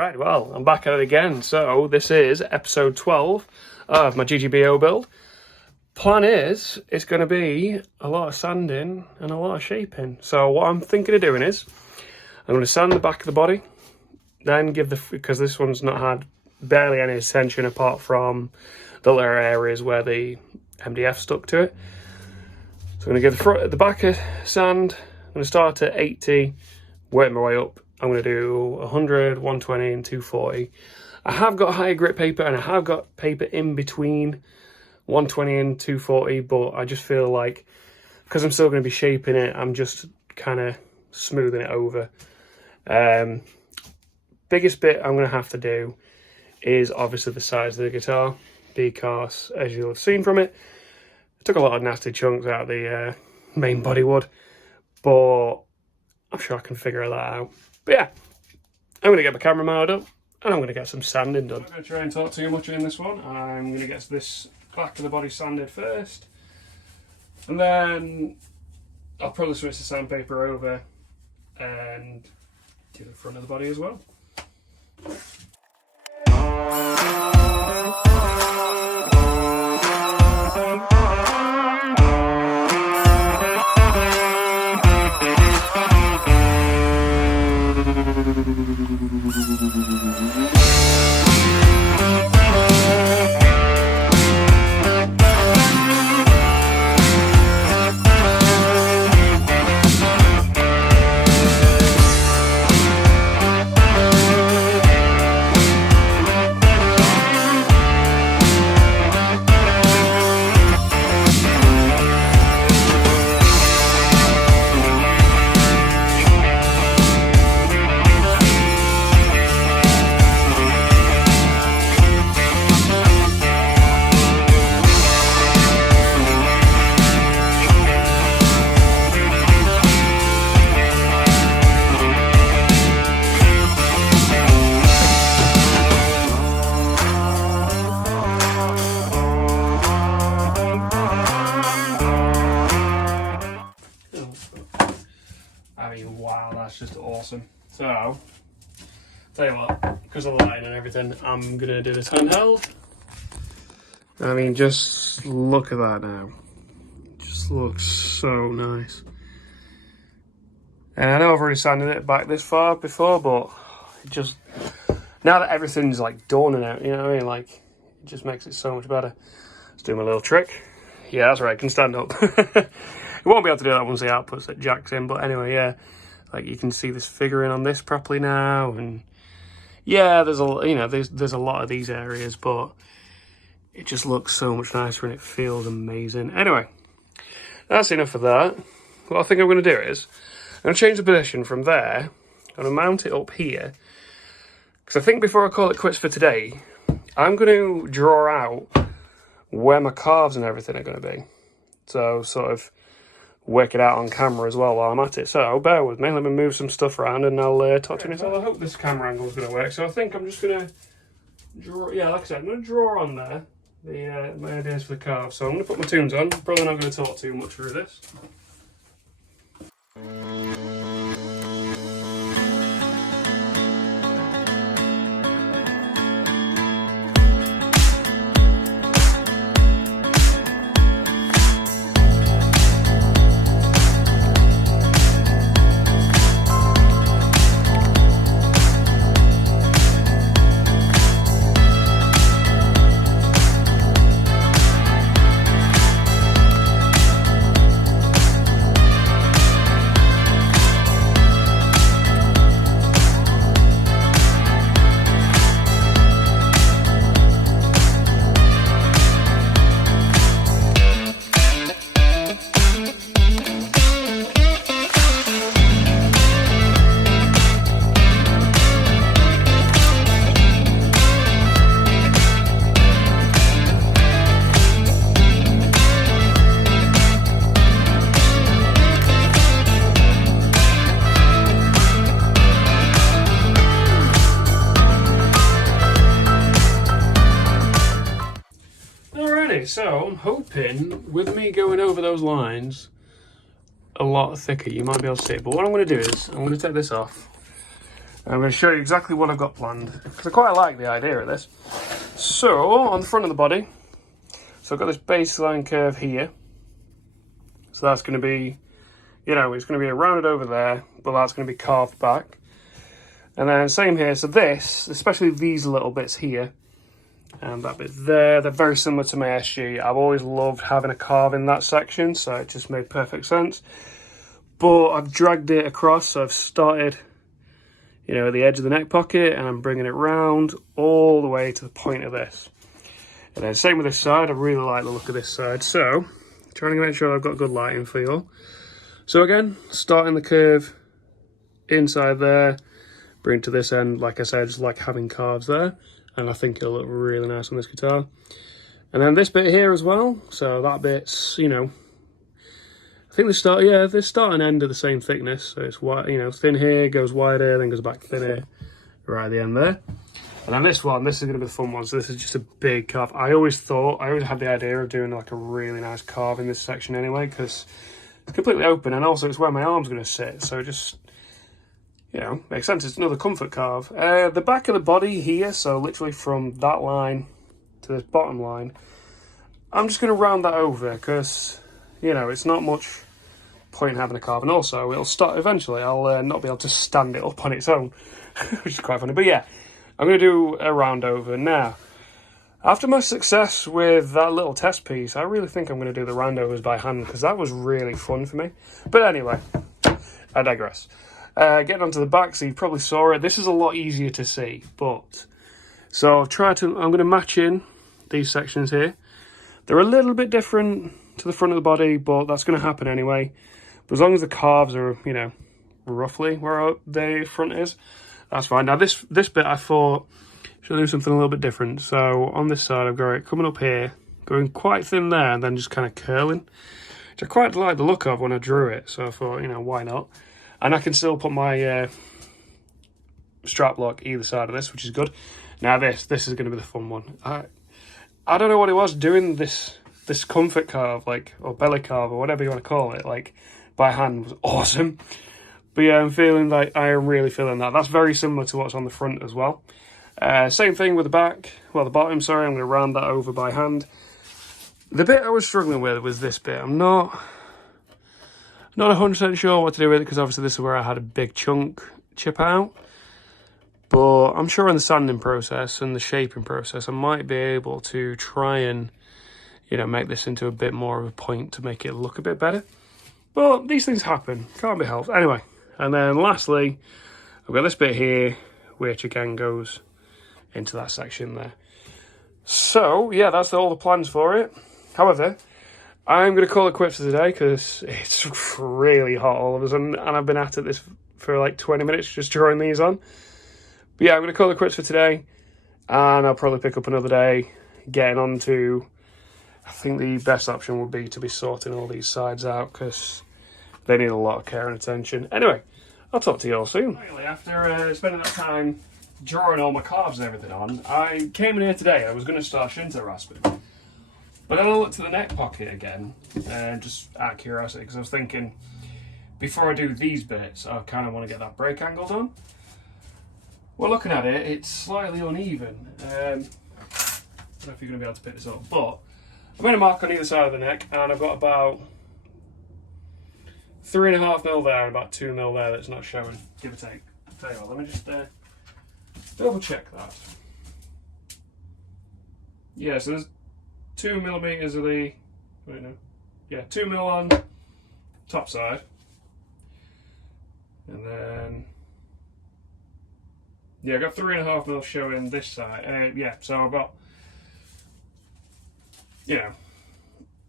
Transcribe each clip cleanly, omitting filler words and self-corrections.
Right, well, I'm back at it again. So this is episode 12 of my GGBO build. Plan is, it's going to be a lot of sanding and a lot of shaping. So what I'm thinking of doing is, I'm going to sand the back of the body, then because this one's not had barely any tension apart from the lower areas where the MDF stuck to it. So I'm going to give the back a sand. I'm going to start at 80, work my way up. I'm going to do 100, 120 and 240. I have got higher grit paper and I have got paper in between 120 and 240, but I just feel like, because I'm still going to be shaping it, I'm just kind of smoothing it over. Biggest bit I'm going to have to do is obviously the size of the guitar, because as you'll have seen from it, I took a lot of nasty chunks out of the main bodywood, but I'm sure I can figure that out. But yeah, I'm going to get my camera mounted up and I'm going to get some sanding done. I'm not going to try and talk too much in this one. I'm going to get this back of the body sanded first, and then I'll probably switch the sandpaper over and do the front of the body as well. Wow, that's just awesome. So, tell you what, because of the lighting and everything, I'm gonna do this handheld. I mean, just look at that now. It just looks so nice. And I know I've already sanded it back this far before, but it just, now that everything's like dawning out, you know what I mean? Like, it just makes it so much better. Let's do my little trick. Yeah, that's right, I can stand up. You won't be able to do that once the output's at jacks in, but anyway, yeah. Like, you can see this figuring on this properly now, and yeah, there's a lot of these areas, but it just looks so much nicer and it feels amazing. Anyway, that's enough of that. What I think I'm going to do is, I'm going to change the position from there. I'm going to mount it up here, because I think before I call it quits for today, I'm going to draw out where my carves and everything are going to be. So, sort of work it out on camera as well while I'm at it. So bear with me, let me move some stuff around and I'll talk to you. So I hope this camera angle is going to work. So I think I'm just going to draw, yeah, like I said, I'm going to draw on there my ideas for the carve. So I'm going to put my tunes on. Probably not going to talk too much through this. So I'm hoping with me going over those lines a lot thicker, you might be able to see it. But what I'm going to do is I'm going to take this off I'm going to show you exactly what I've got planned, because I quite like the idea of this. So, on the front of the body, so I've got this baseline curve here. So that's going to be, you know, it's going to be rounded over there, but that's going to be carved back. And then same here, so this, especially these little bits here, and that bit there, they're very similar to my SG. I've always loved having a carve in that section, so it just made perfect sense. But I've dragged it across, so I've started, you know, at the edge of the neck pocket, and I'm bringing it round all the way to the point of this. And then same with this side, I really like the look of this side. So, trying to make sure I've got good lighting for you all. So again, starting the curve inside there, bring to this end, like I said, just like having carves there. And I think it'll look really nice on this guitar. And then this bit here as well, so that bit's, you know, I think the start and end are the same thickness. So it's wide, you know, thin here, goes wider, then goes back thinner, right at the end there. And then this one, this is going to be the fun one. So this is just a big carve. I always had the idea of doing like a really nice carve in this section anyway, because it's completely open, and also it's where my arm's going to sit. So it just, you know, makes sense. It's another comfort carve. The back of the body here, so literally from that line to this bottom line, I'm just going to round that over because, you know, it's not much point having a carve. And also, it'll start eventually. I'll not be able to stand it up on its own, which is quite funny. But yeah, I'm going to do a round over. Now, after my success with that little test piece, I really think I'm going to do the round overs by hand because that was really fun for me. But anyway, I digress. Getting onto the back, so you probably saw it. This is a lot easier to see, but so I'm going to match in these sections here. They're a little bit different to the front of the body, but that's going to happen anyway. But as long as the carves are, you know, roughly where the front is, that's fine. Now this bit I thought should do something a little bit different. So on this side I've got it coming up here, going quite thin there, and then just kind of curling, which I quite like the look of when I drew it. So I thought, you know, why not? And I can still put my strap lock either side of this, which is good. Now this is going to be the fun one. I don't know what it was doing this comfort carve, like, or belly carve, or whatever you want to call it, like, by hand was awesome. But yeah, I am really feeling that. That's very similar to what's on the front as well. Same thing with the back, well, the bottom, sorry, I'm going to round that over by hand. The bit I was struggling with was this bit. I'm not 100% sure what to do with it, because obviously this is where I had a big chunk chip out. But I'm sure in the sanding process and the shaping process, I might be able to try and, you know, make this into a bit more of a point to make it look a bit better. But these things happen, can't be helped. Anyway, and then lastly, I've got this bit here, which again goes into that section there. So, yeah, that's all the plans for it. However, I'm going to call it quits for today because it's really hot all of a sudden, and I've been at this for like 20 minutes just drawing these on. But yeah, I'm going to call it quits for today, and I'll probably pick up another day getting on to, I think the best option would be to be sorting all these sides out because they need a lot of care and attention. Anyway, I'll talk to you all soon. Finally, after spending that time drawing all my carves and everything on, I came in here today. I was going to start Shinto Rasping. But then I looked at the neck pocket again, just out of curiosity, because I was thinking, before I do these bits, I kind of want to get that break angle done. Well, looking at it, it's slightly uneven. I don't know if you're going to be able to pick this up, but I've made a mark on either side of the neck, and I've got about 3.5 mil there and about 2 mil there that's not showing, give or take. I'll tell you what, let me just double check that. Yeah, so there's 2 millimeters of the, wait no, yeah, 2 mil on top side, and then yeah, I've got 3.5 mil showing this side. Yeah, so I've got, you know,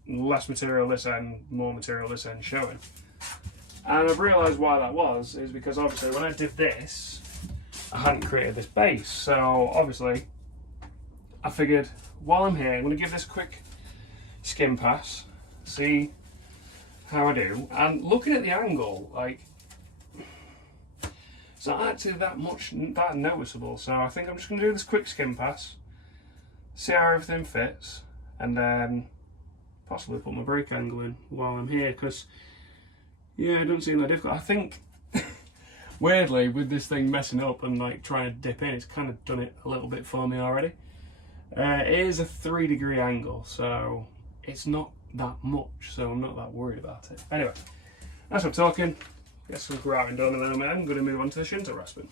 less material this end, more material this end showing. And I've realised why that was, is because obviously when I did this, I hadn't created this base. So obviously, I figured while I'm here, I'm going to give this a quick skim pass, see how I do. And looking at the angle, like, it's not actually that noticeable. So I think I'm just going to do this quick skim pass, see how everything fits, and then possibly put my brake angle in while I'm here, because yeah, it doesn't seem that difficult. I think Weirdly, with this thing messing up and like trying to dip in, it's kind of done it a little bit for me already. It is a 3-degree angle, so it's not that much, so I'm not that worried about it. Anyway, as I'm talking, get some grouting done, and then I'm going to move on to the Shinto rasping.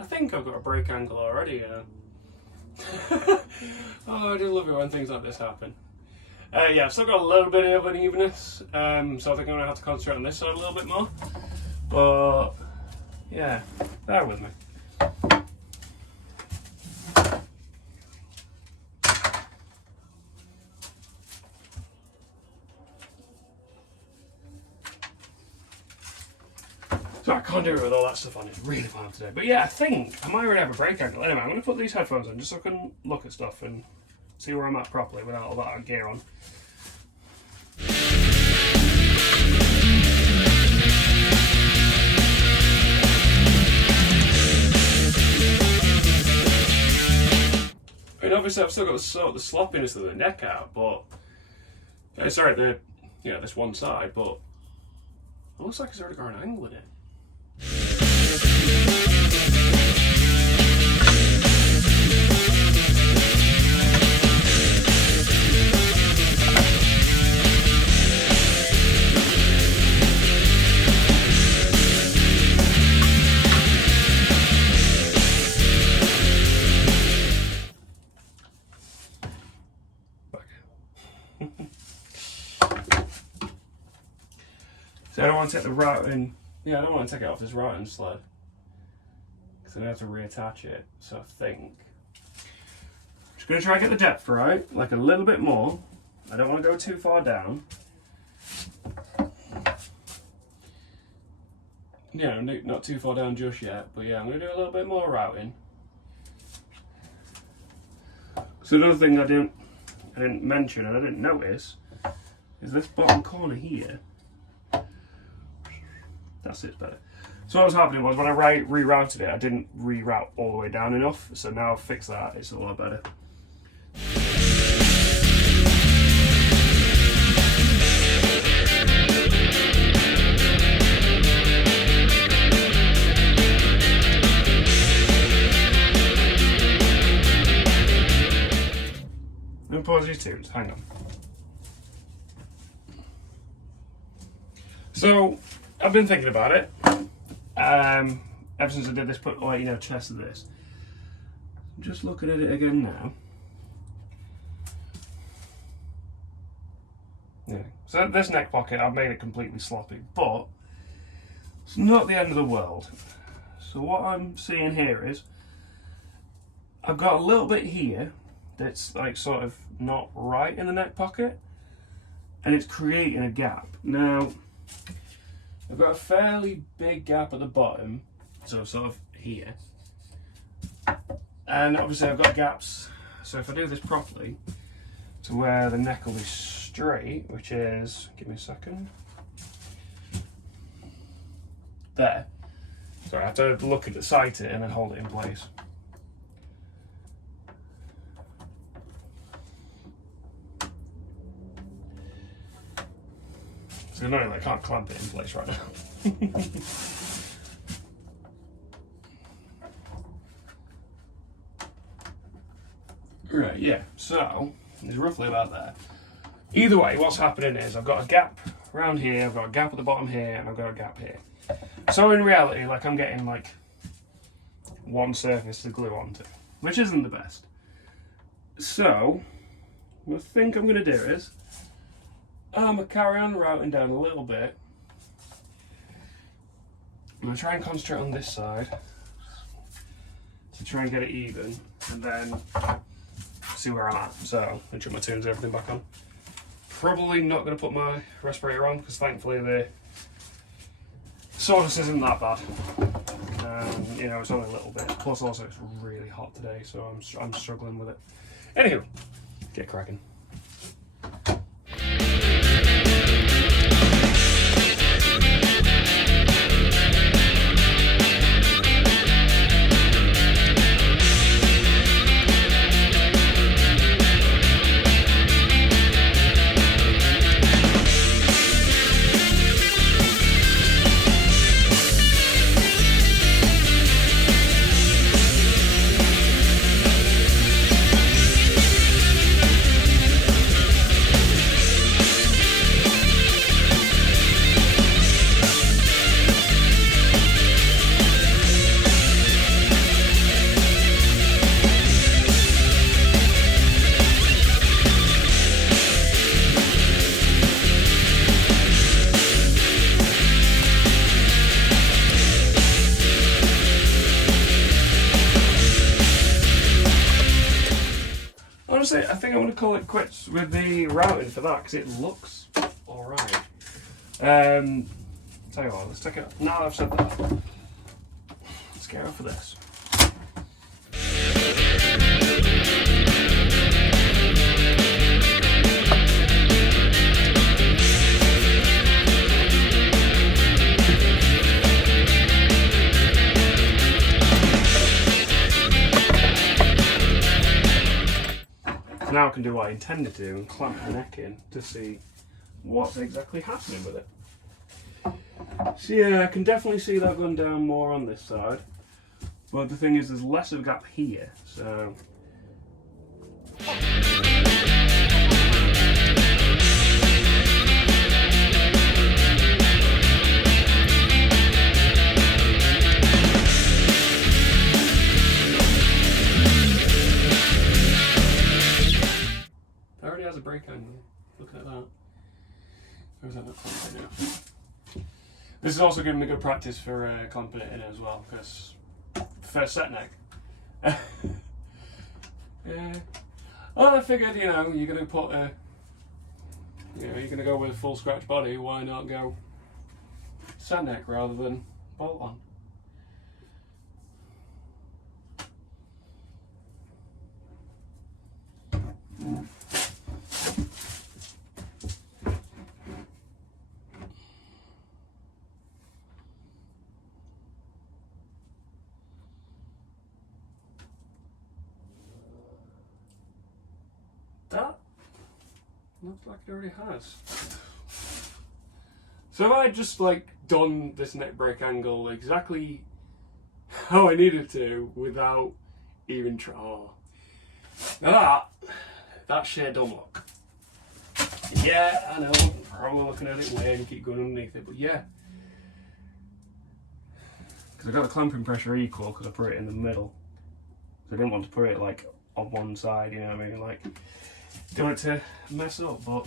I think I've got a break angle already, you know. Oh, I just love it when things like this happen. Yeah, I've still got a little bit of unevenness, so I think I'm going to have to concentrate on this side a little bit more. But, yeah, bear with me. So I can't do it with all that stuff on, it's really hard today. But yeah, I think I might already have a break angle. Anyway, I'm going to put these headphones on just so I can look at stuff and see where I'm at properly without all that gear on. I mean, obviously I've still got the sloppiness of the neck out, but sorry, this one side, but it looks like it's already got an angle in it. So I don't want to take the routing. Yeah, I don't want to take it off this routing sled because I'm going to have to reattach it. So I think I'm just going to try and get the depth right, like a little bit more. I don't want to go too far down. Yeah, not too far down just yet, but yeah, I'm going to do a little bit more routing. So another thing I didn't mention and I didn't notice is this bottom corner here. That sits better. So what was happening was when I rerouted it, I didn't reroute all the way down enough. So now I've fixed that, it's a lot better. Let me pause these tunes, hang on. So I've been thinking about it ever since I did this, tested this. I'm just looking at it again now. Yeah. So this neck pocket, I've made it completely sloppy, but it's not the end of the world. So what I'm seeing here is I've got a little bit here that's like sort of not right in the neck pocket, and it's creating a gap. Now, I've got a fairly big gap at the bottom, so sort of here. And obviously I've got gaps, so if I do this properly, to where the neck will be straight, which is, give me a second. There. So I have to look at it, sight it, and then hold it in place. So annoying, I can't clamp it in place right now. Right, yeah, so it's roughly about there. Either way, what's happening is I've got a gap around here, I've got a gap at the bottom here, and I've got a gap here. So in reality, like, I'm getting like one surface to glue onto, which isn't the best. So what I think I'm going to do is I'm going to carry on routing down a little bit. I'm going to try and concentrate on this side to try and get it even, and then see where I'm at. So I'm going to chuck my tunes and everything back on. Probably not going to put my respirator on because thankfully the sawdust isn't that bad. You know, it's only a little bit. Plus also it's really hot today, so I'm struggling with it. Anywho, get cracking. Honestly, I think I'm going to call it quits with the routing for that because it looks alright. Tell you what, let's take it. Now that I've said that, let's get out for this. Now I can do what I intended to do and clamp the neck in to see what's exactly happening with it. So yeah, I can definitely see that going down more on this side. But the thing is, there's less of a gap here, so... Has a break angle. Looking at that. Where's that clamping now? This is also giving me good practice for clamping it in as well, because first set neck. Yeah. Well, I figured, you know, you're gonna put a, you're gonna go with a full scratch body. Why not go set neck rather than bolt on? That looks like it already has. So have I just like done this neck break angle exactly how I needed to without even trying? Oh. Now that sheer dumb look. Yeah, I know, probably looking at it weird and keep going underneath it, but yeah. Because I got the clamping pressure equal because I put it in the middle. So I didn't want to put it like on one side, you know what I mean? Like, don't want it to mess up, but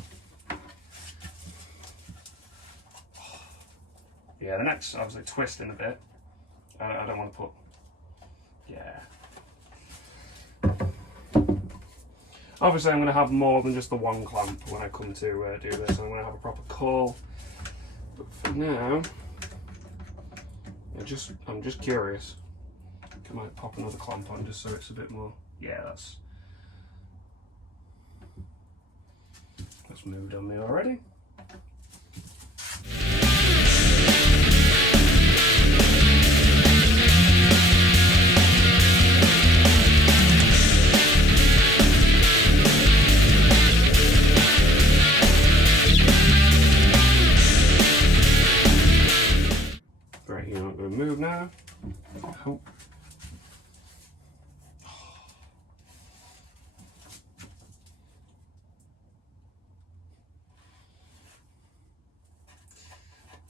yeah, the neck's obviously twisting a bit. I don't want to put, yeah. Obviously I'm going to have more than just the one clamp when I come to do this. I'm going to have a proper call, but for now, I'm just curious. I might pop another clamp on just so it's a bit more, yeah, that's moved on me already. Great, you're not going to move now. Oh.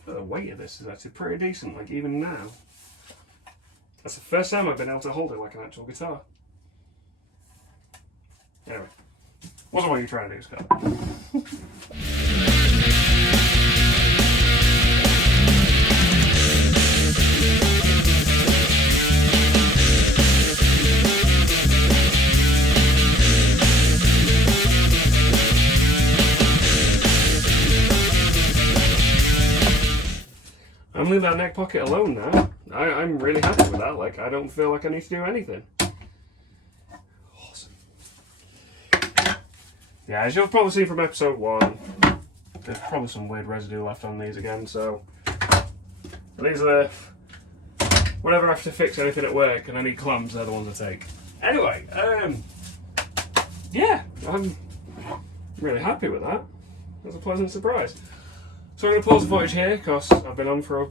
The weight of this is actually pretty decent, like even now. That's the first time I've been able to hold it like an actual guitar. Anyway, wasn't what you're trying to do, Scott. I'm leaving that neck pocket alone now. I'm really happy with that. Like, I don't feel like I need to do anything. Awesome. Yeah, as you've probably seen from episode 1, there's probably some weird residue left on these again, so these are the, whenever I have to fix anything at work and I need clamps, they're the ones I take. Anyway, yeah, I'm really happy with that. It was a pleasant surprise. So I'm going to pause the footage here because I've been on for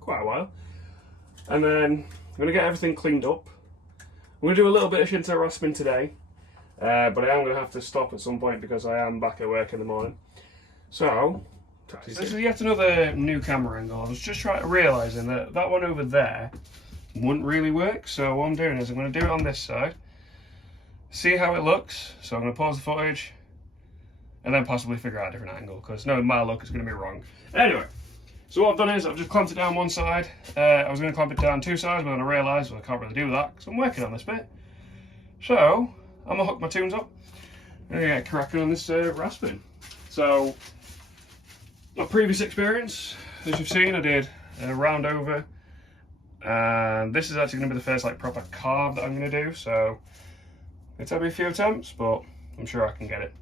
quite a while. And then I'm going to get everything cleaned up. I'm going to do a little bit of Shinto rasping today. But I am going to have to stop at some point because I am back at work in the morning. So, this is yet another new camera angle. I was just realising that that one over there wouldn't really work. So what I'm doing is I'm going to do it on this side. See how it looks. So I'm going to pause the footage. And then possibly figure out a different angle, because knowing my look is going to be wrong. Anyway, so what I've done is I've just clamped it down one side. I was going to clamp it down two sides, but then I realised I can't really do that because I'm working on this bit. So I'm going to hook my tunes up and get cracking on this rasping. So my previous experience, as you've seen, I did a round over. And this is actually going to be the first like proper carve that I'm going to do. So it's going to be a few attempts, but I'm sure I can get it.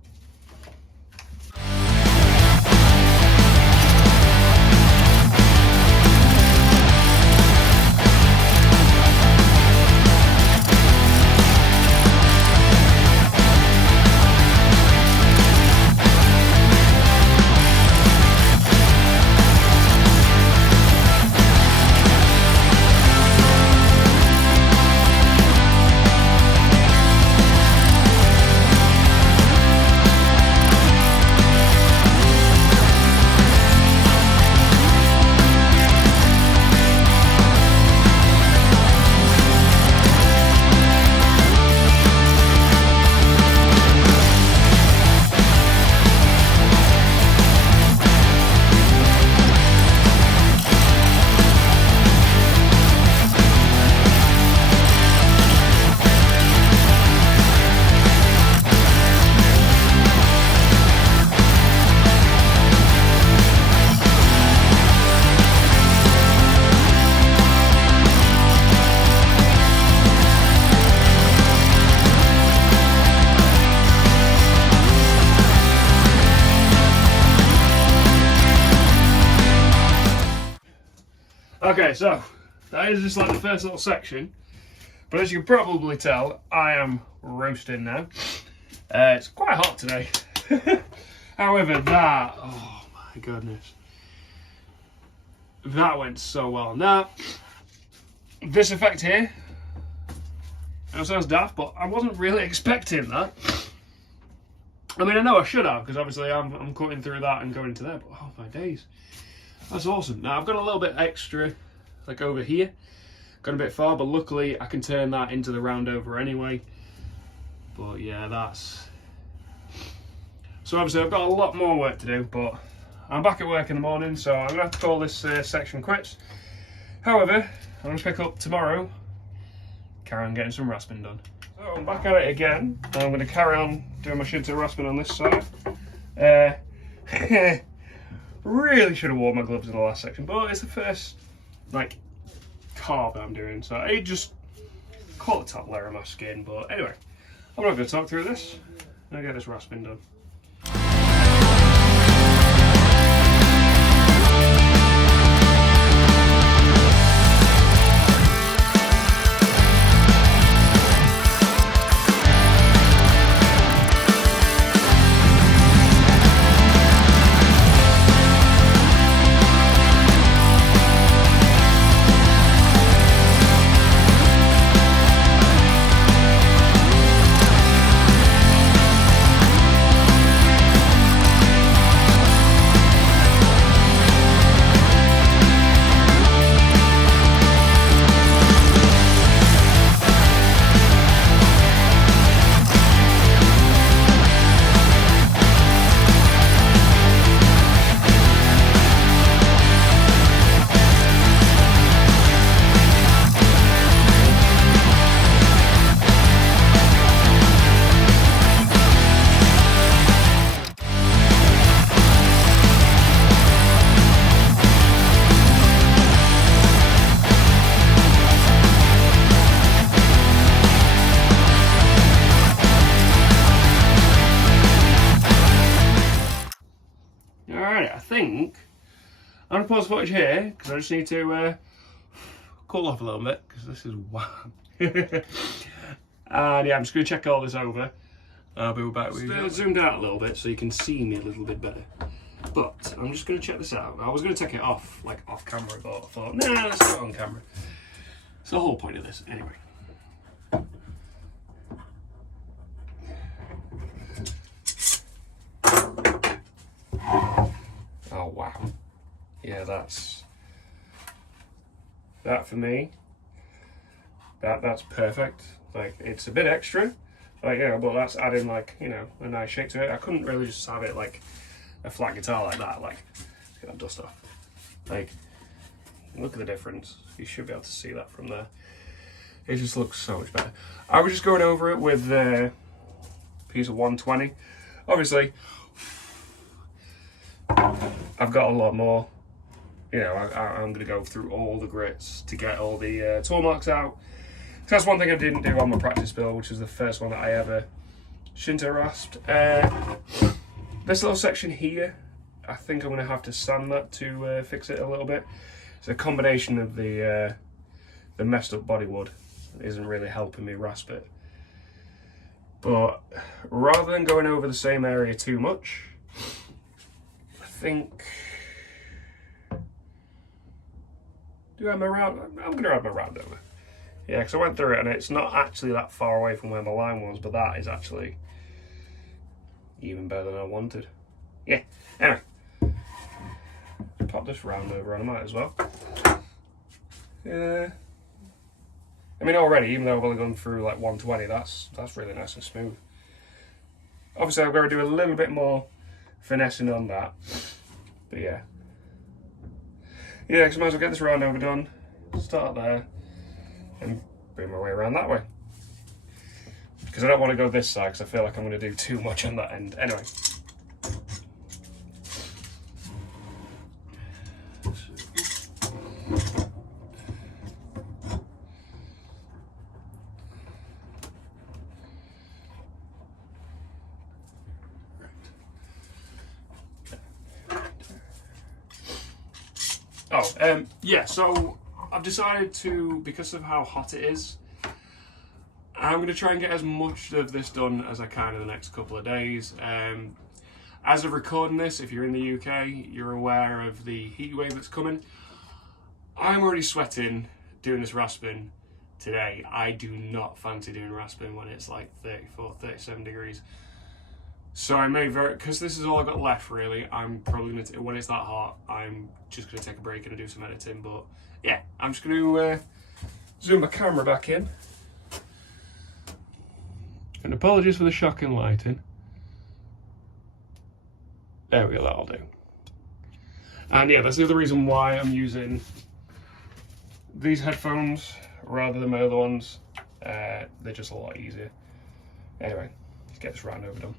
Okay, so that is just like the first little section, but as you can probably tell, I am roasting now. It's quite hot today. However, that, oh my goodness, that went so well. Now, this effect here, it sounds daft, but I wasn't really expecting that. I mean, I know I should have, because obviously I'm cutting through that and going into there, but oh my days. That's awesome. Now I've got a little bit extra, like over here, gone a bit far, but luckily I can turn that into the round over anyway. But yeah, that's... So obviously I've got a lot more work to do, but I'm back at work in the morning, so I'm going to have to call this section quits. However, I'm going to pick up tomorrow, carry on getting some rasping done. So I'm back at it again, and I'm going to carry on doing my Shinto rasping on this side. Really should have worn my gloves in the last section, but it's the first like carve I'm doing, so I just caught the top layer of my skin. But anyway, I'm not going to talk through this. I'm going to get this rasping done. I'm going to pause the footage here because I just need to cool off a little bit because this is wild. And yeah, I'm just going to check all this over. I'll be back with you. Zoomed out a little bit so you can see me a little bit better. But I'm just going to check this out. I was going to take it off, like off camera, but I thought, nah, let's do it on camera. It's the whole point of this, anyway. Oh wow. Yeah, that for me. That's perfect. Like, it's a bit extra, like, you know, but that's adding, like, you know, a nice shape to it. I couldn't really just have it like a flat guitar like that. Like, let's get that dust off. Like, look at the difference. You should be able to see that from there. It just looks so much better. I was just going over it with a piece of 120. Obviously, I've got a lot more. You know, I'm going to go through all the grits to get all the tool marks out. So that's one thing I didn't do on my practice build, which was the first one that I ever Shinto rasped. This little section here, I think I'm going to have to sand that to fix it a little bit. It's a combination of the messed up bodywood. It isn't really helping me rasp it. But rather than going over the same area too much, I think... I'm going to have my round over. Yeah, because I went through it and it's not actually that far away from where my line was, but that is actually even better than I wanted. Yeah, anyway. Pop this round over and I might as well. Yeah. I mean, already, even though I've only gone through like 120, that's really nice and smooth. Obviously, I've got to do a little bit more finessing on that. But yeah. Yeah, because I might as well get this round over done, start there, and bring my way around that way. Because I don't want to go this side, because I feel like I'm going to do too much on that end. Anyway. Yeah, so I've decided to, because of how hot it is, I'm going to try and get as much of this done as I can in the next couple of days. As of recording this, if you're in the UK, you're aware of the heat wave that's coming. I'm already sweating doing this rasping today. I do not fancy doing rasping when it's like 34, 37 degrees. So I may because this is all I've got left really, I'm probably going to, when it's that hot, I'm just going to take a break and do some editing. But yeah, I'm just going to zoom my camera back in. And apologies for the shocking lighting. There we go, that'll do. And yeah, that's the other reason why I'm using these headphones rather than my other ones. They're just a lot easier. Anyway, let's get this round over done.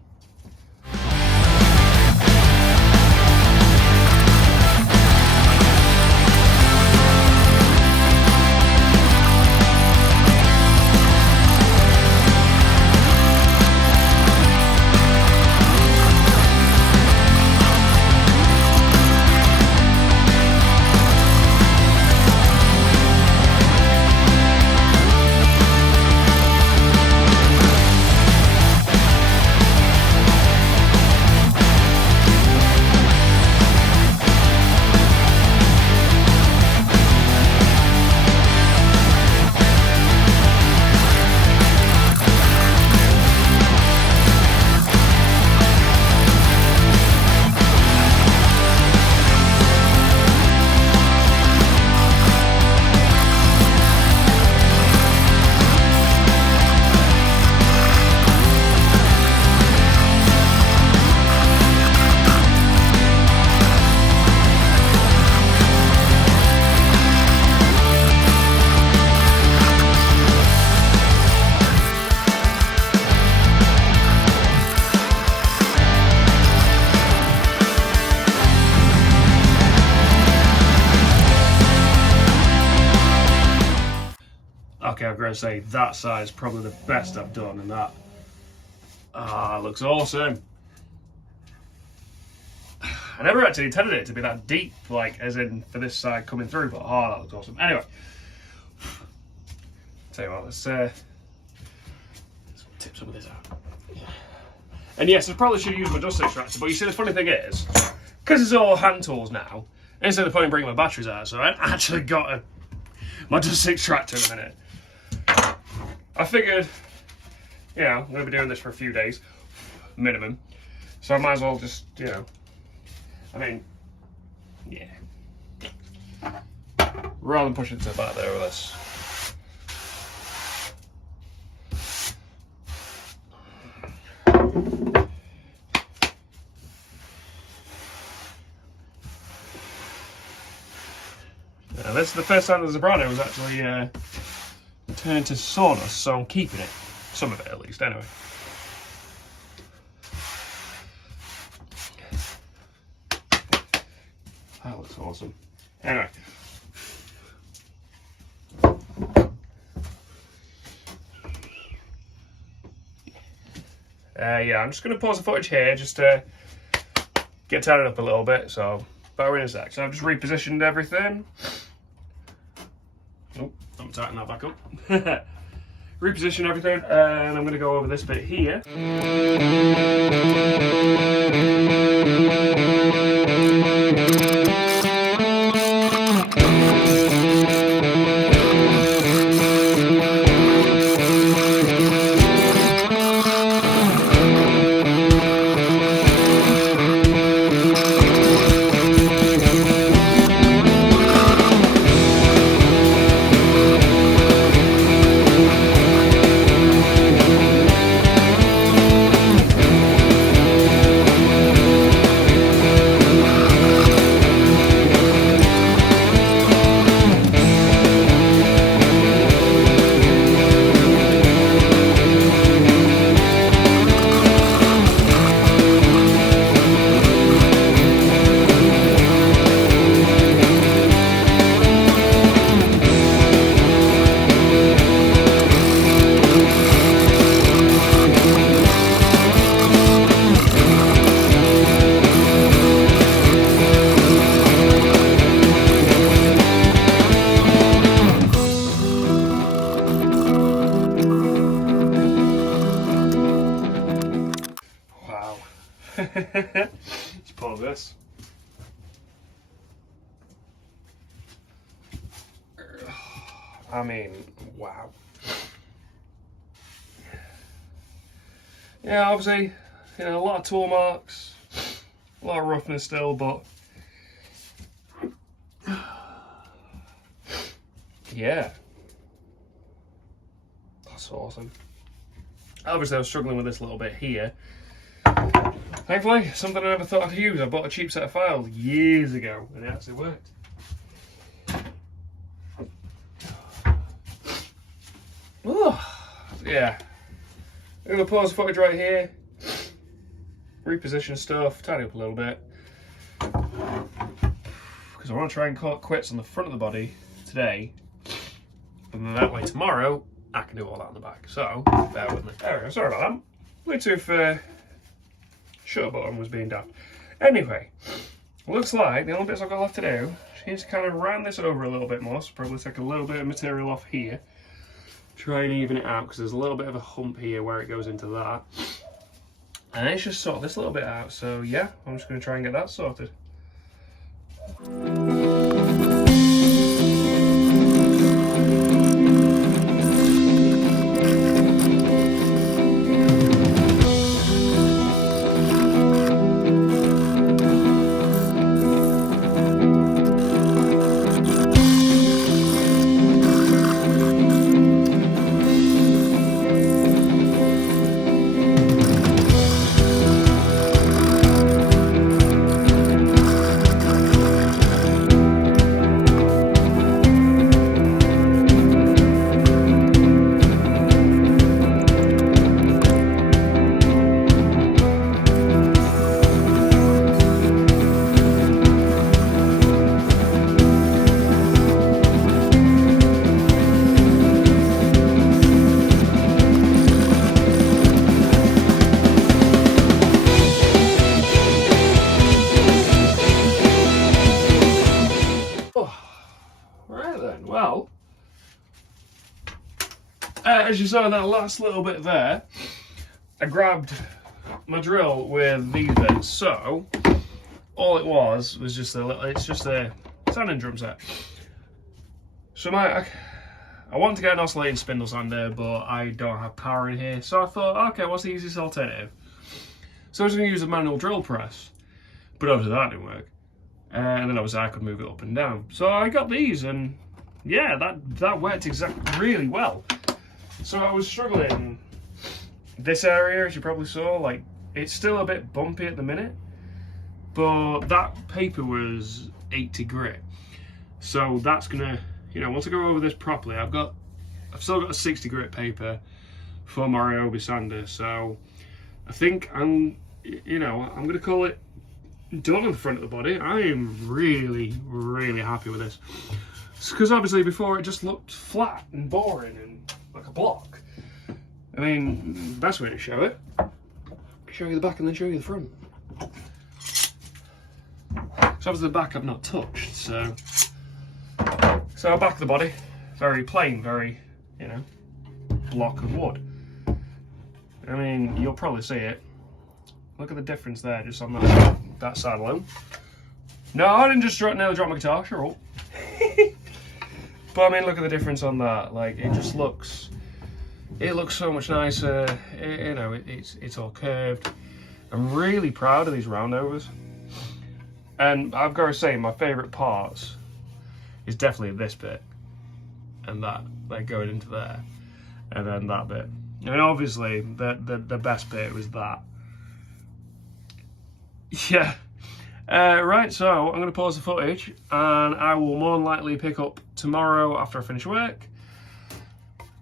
Okay, I've got to say that side is probably the best I've done, and that looks awesome. I never actually intended it to be that deep, like as in for this side coming through, but oh, that looks awesome. Anyway, tell you what, let's tip some of this out. And yes, I probably should use my dust extractor, but you see the funny thing is, because it's all hand tools now, instead of putting bringing my batteries out, so I haven't actually got my dust extractor in a minute. I figured, you know, I'm going to be doing this for a few days, minimum, so I might as well just, you know, I mean, yeah. Rather than push it to the back there with this. Now, this is the first time the Zebrano was actually turned into sawdust, so I'm keeping it. Some of it at least, anyway. That looks awesome. Anyway. Yeah, I'm just going to pause the footage here just to get tidied up a little bit, so bear in a sec. So I've just repositioned everything. Oh, I'm tightening that back up. Reposition everything, and I'm going to go over this bit here. Let's pause this. I mean, wow. Yeah, obviously, you know, a lot of tool marks, a lot of roughness still, but yeah, that's awesome. Obviously, I was struggling with this a little bit here. Thankfully, something I never thought I'd use. I bought a cheap set of files years ago, and it actually worked. Oh, yeah. I'm going to pause the footage right here, reposition stuff, tidy up a little bit, because I want to try and call it quits on the front of the body today, and then that way tomorrow I can do all that on the back. So, bear with me. There we go, sorry about that. Bluetooth shutter button was being daft. Anyway, looks like the only bits I've got left to do is to kind of round this over a little bit more, so probably take a little bit of material off here. Try and even it out, because there's a little bit of a hump here where it goes into that. And it's just sort this little bit out, so yeah, I'm just going to try and get that sorted. Well, as you saw in that last little bit there, I grabbed my drill with these bits. So all it was just a little. It's just a sanding drum set. So I want to get an oscillating spindle sander, but I don't have power in here. So I thought, okay, what's the easiest alternative? So I was going to use a manual drill press, but obviously that didn't work. And then obviously I could move it up and down. So I got these, and yeah, that worked really well. So I was struggling this area, as you probably saw, like it's still a bit bumpy at the minute, but that paper was 80 grit. So that's gonna, once I go over this properly, I've still got a 60 grit paper for my Ryobi sander. So I think I'm gonna call it done on the front of the body. I am really, really happy with this. Because obviously before it just looked flat and boring and like a block. I mean, the best way to show it, show you the back and then show you the front. So obviously the back I've not touched, so back of the body, very plain, very, block of wood. I mean, you'll probably see it. Look at the difference there, just on that side alone. No, I didn't just nearly drop my guitar, sure up. But I mean, look at the difference on that. Like, it just looks, so much nicer. It's all curved. I'm really proud of these roundovers. And I've got to say, my favourite parts is definitely this bit and that, like going into there, and then that bit. And obviously, the best bit was that. Yeah. Right, so I'm going to pause the footage, and I will more than likely pick up tomorrow after I finish work.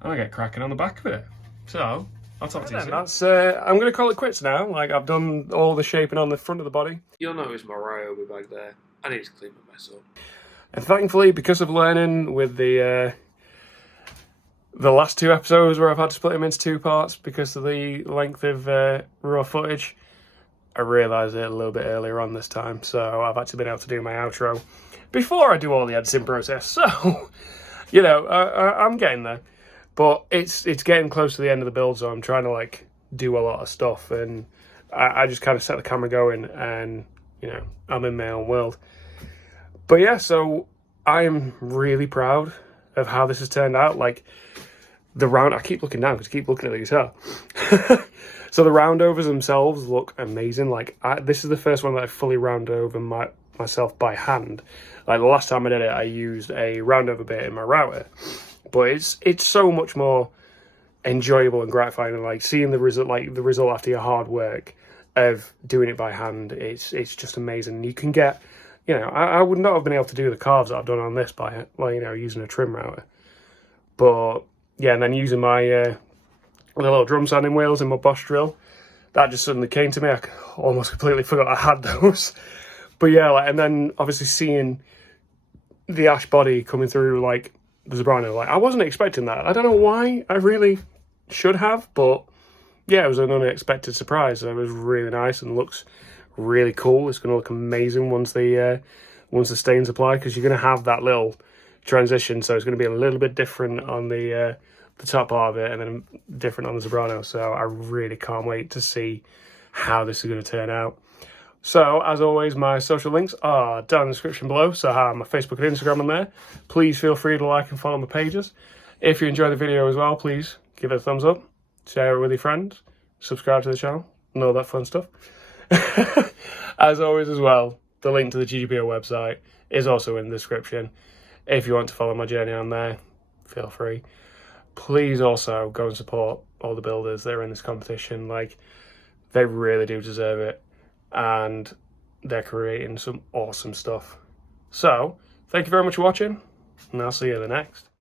I'm going to get cracking on the back of it. So, I'll talk to you soon. I'm going to call it quits now. Like, I've done all the shaping on the front of the body. You'll notice my Ryobi back there. I need to clean my mess up. And thankfully, because of learning with the last two episodes where I've had to split them into two parts because of the length of raw footage, I realised it a little bit earlier on this time, so I've actually been able to do my outro before I do all the editing process. So, I'm getting there, but it's getting close to the end of the build, so I'm trying to like do a lot of stuff, and I just kind of set the camera going, and I'm in my own world. But yeah, so I'm really proud of how this has turned out. Like I keep looking down because I keep looking at the guitar. So the roundovers themselves look amazing. Like this is the first one that I fully round over myself by hand. Like the last time I did it, I used a roundover bit in my router. But it's so much more enjoyable and gratifying, and like seeing the result after your hard work of doing it by hand. It's just amazing. You can get, I would not have been able to do the carves that I've done on this by using a trim router. But yeah, and then using my the little drum sanding wheels in my Bosch drill, that just suddenly came to me. I almost completely forgot I had those. But yeah, and then obviously seeing the ash body coming through like the Zebrano, like I wasn't expecting that. I don't know why. I really should have, but yeah, it was an unexpected surprise. It was really nice and looks really cool. It's going to look amazing once the stains apply, because you're going to have that little transition, so it's going to be a little bit different on the top part of it, and then different on the Zebrano. So I really can't wait to see how this is going to turn out. So as always, my social links are down in the description below. So I have my Facebook and Instagram on there. Please feel free to like and follow my pages. If you enjoyed the video as well, please give it a thumbs up, share it with your friends, subscribe to the channel, and all that fun stuff. As always as well, the link to the GGBO website is also in the description. If you want to follow my journey on there, feel free. Please also go and support all the builders that are in this competition. Like, they really do deserve it, and they're creating some awesome stuff. So, thank you very much for watching, and I'll see you in the next.